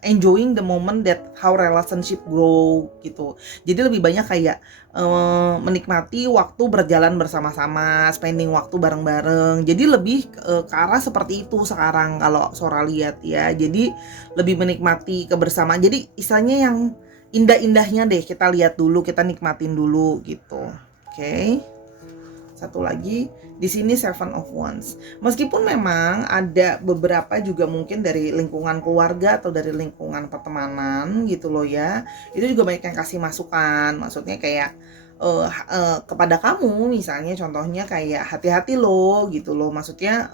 enjoying the moment that how relationship grow gitu. Jadi lebih banyak kayak menikmati waktu berjalan bersama-sama, spending waktu bareng-bareng. Jadi lebih ke arah seperti itu sekarang kalau Sora lihat ya. Jadi lebih menikmati kebersamaan. Jadi istilahnya yang indah-indahnya deh kita lihat dulu, kita nikmatin dulu gitu. Oke. Satu lagi di sini Seven of Wands. Meskipun memang ada beberapa juga mungkin dari lingkungan keluarga atau dari lingkungan pertemanan gitu loh ya. Itu juga banyak yang kasih masukan. Maksudnya kayak kepada kamu misalnya contohnya kayak hati-hati loh gitu loh. Maksudnya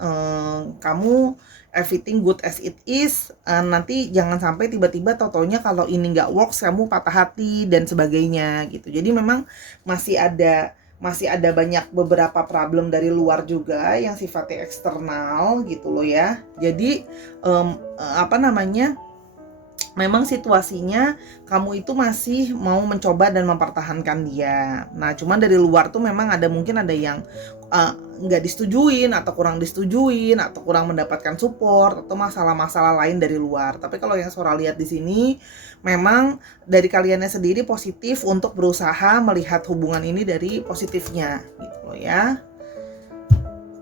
kamu everything good as it is, nanti jangan sampai tiba-tiba totonya kalau ini nggak works kamu patah hati dan sebagainya gitu. Jadi memang masih ada banyak beberapa problem dari luar juga yang sifatnya eksternal gitu loh ya. Jadi memang situasinya kamu itu masih mau mencoba dan mempertahankan dia. Nah, cuman dari luar tuh memang mungkin ada yang nggak disetujuin atau kurang disetujuin atau kurang mendapatkan support atau masalah-masalah lain dari luar. Tapi kalau yang Sora lihat di sini memang dari kaliannya sendiri positif untuk berusaha melihat hubungan ini dari positifnya gitu loh ya.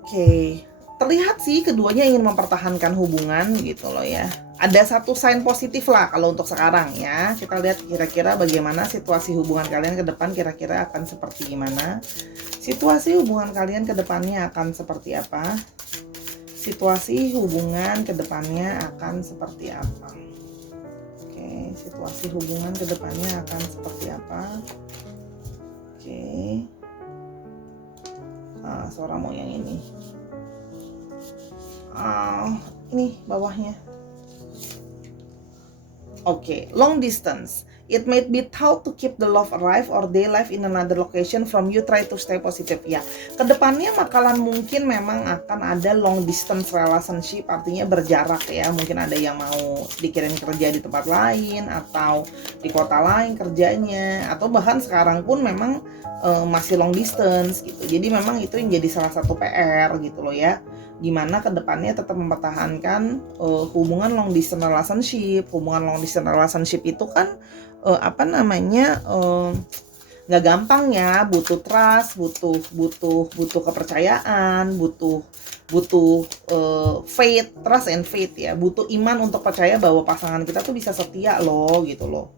Oke, terlihat sih keduanya ingin mempertahankan hubungan gitu loh ya. Ada satu sign positif lah kalau untuk sekarang ya. Kita lihat kira-kira bagaimana situasi hubungan kalian ke depan, kira-kira akan seperti gimana. Situasi hubungan kalian ke depannya akan seperti apa? Situasi hubungan ke depannya akan seperti apa? Oke, situasi hubungan ke depannya akan seperti apa? Oke. Sora mau yang ini. Ini bawahnya. Oke, long distance. It might be tough to keep the love alive or they live in another location from you try to stay positive. Ya, kedepannya bakalan mungkin memang akan ada long distance relationship, artinya berjarak ya. Mungkin ada yang mau dikirim kerja di tempat lain atau di kota lain kerjanya, atau bahkan sekarang pun memang masih long distance gitu. Jadi memang itu yang jadi salah satu PR gitu loh ya. Gimana kedepannya tetap mempertahankan hubungan long distance relationship. Hubungan long distance relationship itu kan nggak gampang ya, butuh trust, butuh kepercayaan, butuh faith, trust and faith ya, butuh iman untuk percaya bahwa pasangan kita tuh bisa setia loh gitu loh.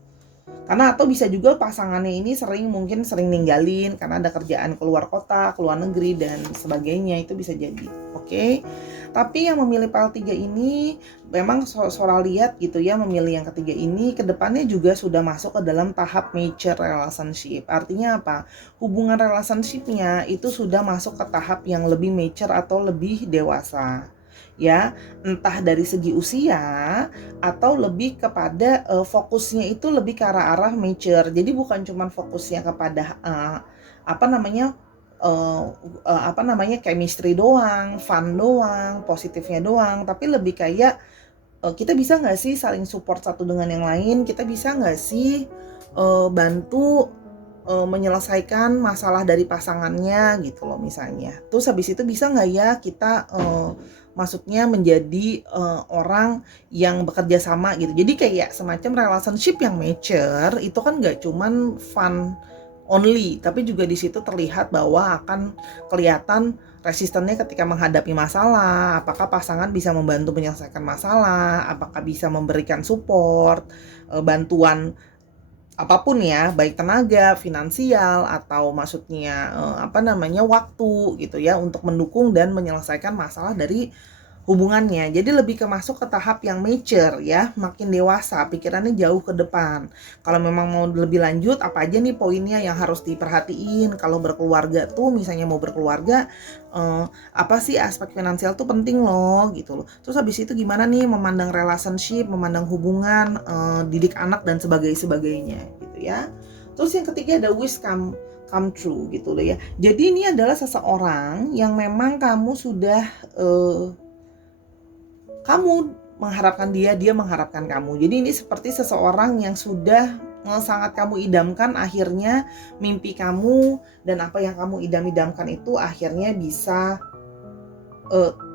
Karena atau bisa juga pasangannya ini sering ninggalin karena ada kerjaan keluar kota, keluar negeri dan sebagainya, itu bisa jadi. Oke. Tapi yang memilih PAL 3 ini memang Sora lihat gitu ya, memilih yang ketiga ini kedepannya juga sudah masuk ke dalam tahap mature relationship. Artinya apa? Hubungan relationshipnya itu sudah masuk ke tahap yang lebih mature atau lebih dewasa. Ya, entah dari segi usia atau lebih kepada fokusnya itu lebih ke arah mature. Jadi bukan cuma fokusnya kepada chemistry doang, fun doang, positifnya doang, tapi lebih kayak kita bisa nggak sih saling support satu dengan yang lain, kita bisa nggak sih bantu menyelesaikan masalah dari pasangannya gitu loh misalnya. Terus habis itu bisa nggak ya kita maksudnya menjadi orang yang bekerja sama gitu. Jadi kayak semacam relationship yang mature itu kan nggak cuman fun only, tapi juga di situ terlihat bahwa akan kelihatan resistennya ketika menghadapi masalah. Apakah pasangan bisa membantu menyelesaikan masalah? Apakah bisa memberikan support, bantuan apapun ya, baik tenaga, finansial, atau maksudnya waktu gitu ya, untuk mendukung dan menyelesaikan masalah dari hubungannya. Jadi lebih ke masuk ke tahap yang mature ya, makin dewasa, pikirannya jauh ke depan. Kalau memang mau lebih lanjut, apa aja nih poinnya yang harus diperhatiin kalau berkeluarga tuh, misalnya mau berkeluarga, apa sih aspek finansial tuh penting loh gitu loh. Terus habis itu gimana nih memandang relationship, memandang hubungan, didik anak dan sebagainya gitu ya. Terus yang ketiga ada wish come true gitu loh ya. Jadi ini adalah seseorang yang memang kamu sudah kamu mengharapkan dia mengharapkan kamu. Jadi ini seperti seseorang yang sudah sangat kamu idamkan, akhirnya mimpi kamu dan apa yang kamu idam-idamkan itu akhirnya bisa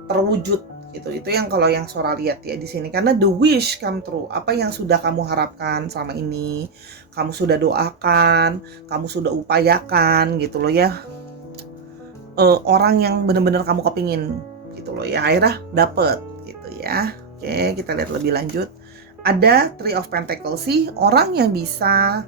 terwujud Itu yang kalau yang Sora lihat ya di sini, karena the wish come true. Apa yang sudah kamu harapkan selama ini, kamu sudah doakan, kamu sudah upayakan gitu loh ya. Orang yang benar-benar kamu kepingin gitu loh ya, akhirnya dapet gitu ya. Oke, kita lihat lebih lanjut. Ada Three of Pentacles sih, orang yang bisa,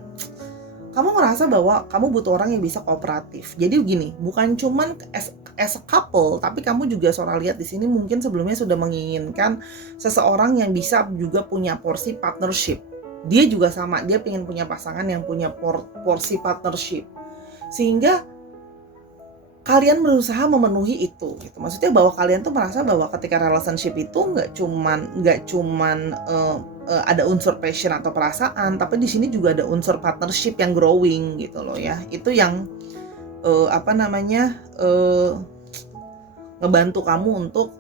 kamu ngerasa bahwa kamu butuh orang yang bisa kooperatif. Jadi gini, bukan cuman as a couple, tapi kamu juga Sora lihat di sini mungkin sebelumnya sudah menginginkan seseorang yang bisa juga punya porsi partnership. Dia juga sama, dia pengen punya pasangan yang punya porsi partnership. Sehingga kalian berusaha memenuhi itu gitu. Maksudnya bahwa kalian tuh merasa bahwa ketika relationship itu nggak cuman ada unsur passion atau perasaan, tapi di sini juga ada unsur partnership yang growing gitu loh ya. Itu yang ngebantu kamu untuk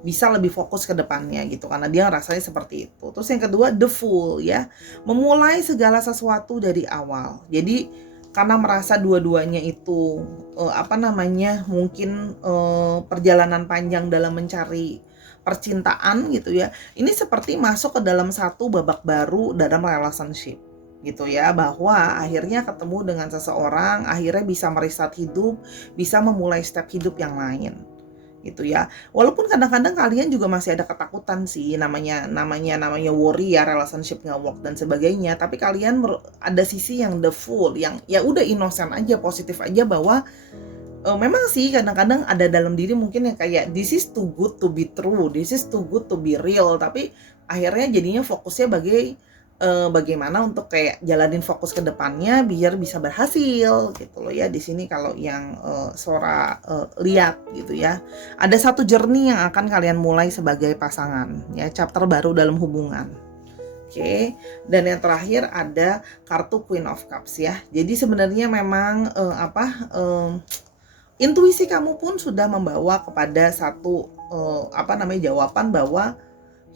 bisa lebih fokus ke depannya gitu, karena dia rasanya seperti itu. Terus yang kedua, the Fool ya, memulai segala sesuatu dari awal. Jadi karena merasa dua-duanya itu mungkin perjalanan panjang dalam mencari percintaan gitu ya. Ini seperti masuk ke dalam satu babak baru dalam relationship gitu ya, bahwa akhirnya ketemu dengan seseorang, akhirnya bisa mereset hidup, bisa memulai step hidup yang lain gitu ya. Walaupun kadang-kadang kalian juga masih ada ketakutan sih, namanya worry ya, relationship nggak work dan sebagainya, tapi kalian ada sisi yang the Fool, yang ya udah innocent aja, positif aja, bahwa memang sih kadang-kadang ada dalam diri mungkin yang kayak this is too good to be true, this is too good to be real, tapi akhirnya jadinya fokusnya bagaimana untuk kayak jalanin fokus ke depannya biar bisa berhasil gitu loh ya. Di sini kalau yang Sora lihat gitu ya, ada satu journey yang akan kalian mulai sebagai pasangan ya, chapter baru dalam hubungan. Oke. Dan yang terakhir ada kartu Queen of Cups ya. Jadi sebenarnya memang intuisi kamu pun sudah membawa kepada satu jawaban bahwa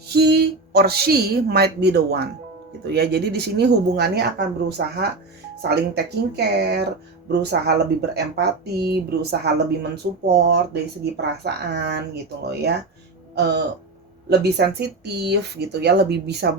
he or she might be the one gitu ya. Jadi di sini hubungannya akan berusaha saling taking care, berusaha lebih berempati, berusaha lebih mensupport dari segi perasaan gitu loh ya. Lebih sensitif gitu ya, lebih bisa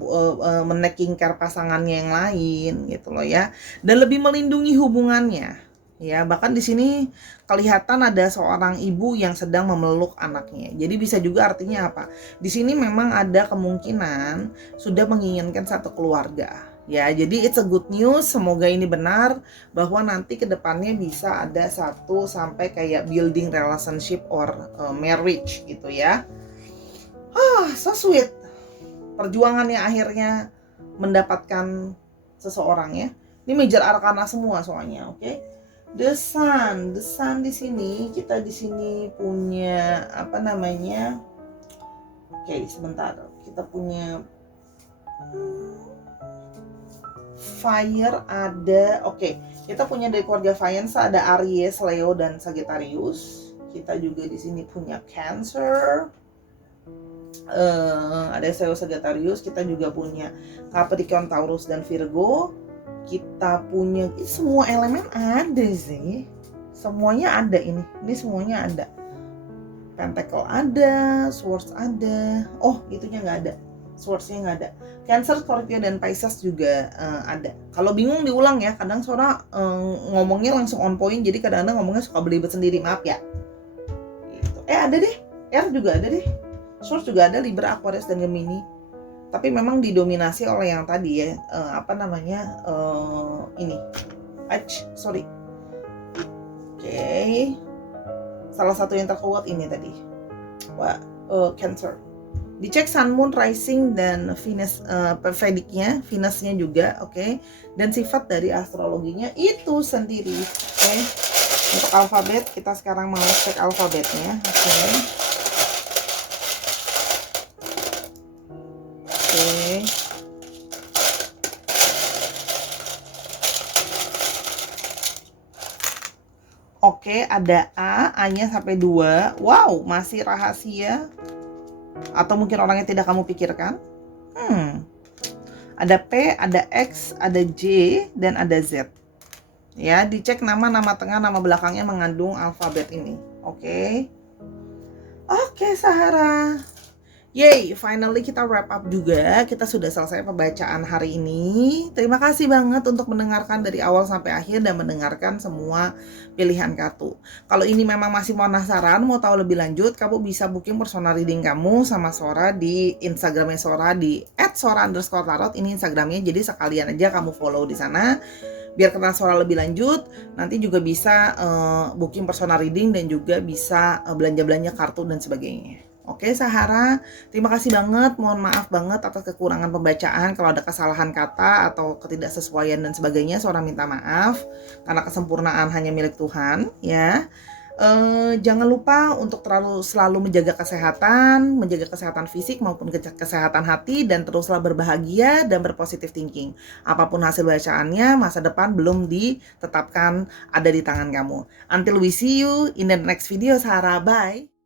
menaking care pasangannya yang lain gitu loh ya, dan lebih melindungi hubungannya ya. Bahkan di sini kelihatan ada seorang ibu yang sedang memeluk anaknya. Jadi bisa juga artinya apa? Di sini memang ada kemungkinan sudah menginginkan satu keluarga. Ya, jadi it's a good news. Semoga ini benar bahwa nanti ke depannya bisa ada satu sampai kayak building relationship or marriage gitu ya. So sweet. Perjuangannya akhirnya mendapatkan seseorang ya. Ini major arcana semua soalnya, oke? The Sun di sini, kita di sini punya Oke, sebentar. Kita punya Fire ada, oke. Kita punya dari keluarga Fire ada Aries, Leo dan Sagittarius. Kita juga di sini punya Cancer. Ada Leo, Sagittarius. Kita juga punya Capricorn, Taurus dan Virgo. Kita punya semua elemen ada sih, semuanya ada ini semuanya ada. Pentacle ada, Swords ada, itunya nggak ada, Swordsnya nggak ada. Cancer, Scorpio dan Pisces juga ada. Kalau bingung diulang ya, kadang Sora ngomongnya langsung on point, jadi kadang-kadang ngomongnya suka belibet sendiri, maaf ya gitu. Ada deh, R juga ada deh, Swords juga ada, Libra, Aquarius dan Gemini. Tapi memang didominasi oleh yang tadi ya, ini. Oke. Salah satu yang terkuat ini tadi. Cancer. Dicek Sun, Moon, Rising dan Venus, Vedicnya, Venusnya juga, oke. Dan sifat dari astrologinya itu sendiri, oke. Untuk alfabet kita sekarang mau cek alfabetnya, oke. Oke, ada A-nya sampai 2. Wow, masih rahasia. Atau mungkin orangnya tidak kamu pikirkan. Ada P, ada X, ada J, dan ada Z. Ya, dicek nama tengah, nama belakangnya mengandung alfabet ini. Oke. Oke, Sahara. Yay, finally kita wrap up juga. Kita sudah selesai pembacaan hari ini. Terima kasih banget untuk mendengarkan dari awal sampai akhir dan mendengarkan semua pilihan kartu. Kalau ini memang masih mau penasaran, mau tahu lebih lanjut, kamu bisa booking personal reading kamu sama Sora di Instagramnya Sora di @sora_tarot. Ini Instagramnya, jadi sekalian aja kamu follow di sana. Biar kenal Sora lebih lanjut, nanti juga bisa booking personal reading dan juga bisa belanja-belanja kartu dan sebagainya. Oke, Sahara, terima kasih banget. Mohon maaf banget atas kekurangan pembacaan. Kalau ada kesalahan kata atau ketidaksesuaian dan sebagainya, Sora minta maaf. Karena kesempurnaan hanya milik Tuhan, ya. Jangan lupa untuk selalu menjaga kesehatan fisik maupun kesehatan hati, dan teruslah berbahagia dan berpositif thinking. Apapun hasil bacaannya, masa depan belum ditetapkan, ada di tangan kamu. Until we see you in the next video, Sahara. Bye.